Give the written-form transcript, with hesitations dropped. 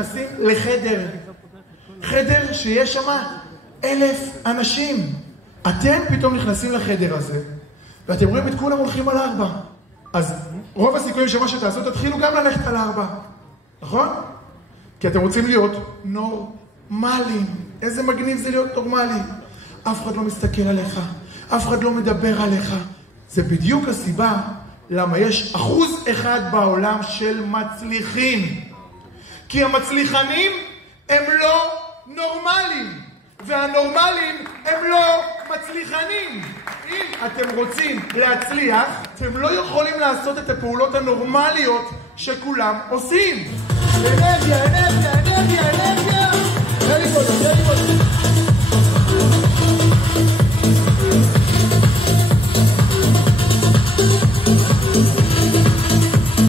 נכנסים לחדר. חדר שיש שם 1,000 אנשים. אתם פתאום נכנסים לחדר הזה, ואתם רואים את כולם הולכים על 4. אז רוב הסיכויים שמה שתעשו, תתחילו גם ללכת על 4. נכון? כי אתם רוצים להיות נורמליים. איזה מגניב זה להיות נורמלי. אף אחד לא מסתכל עליך, אף אחד לא מדבר עליך. זה בדיוק הסיבה למה יש 1% בעולם של מצליחים. כי המצליחנים הם לא נורמליים, והנורמליים הם לא מצליחנים. אם אתם רוצים להצליח, אתם לא יכולים לעשות את הפעולות הנורמליות שכולם עושים. אנרגיה, אנרגיה, אנרגיה, אנרגיה.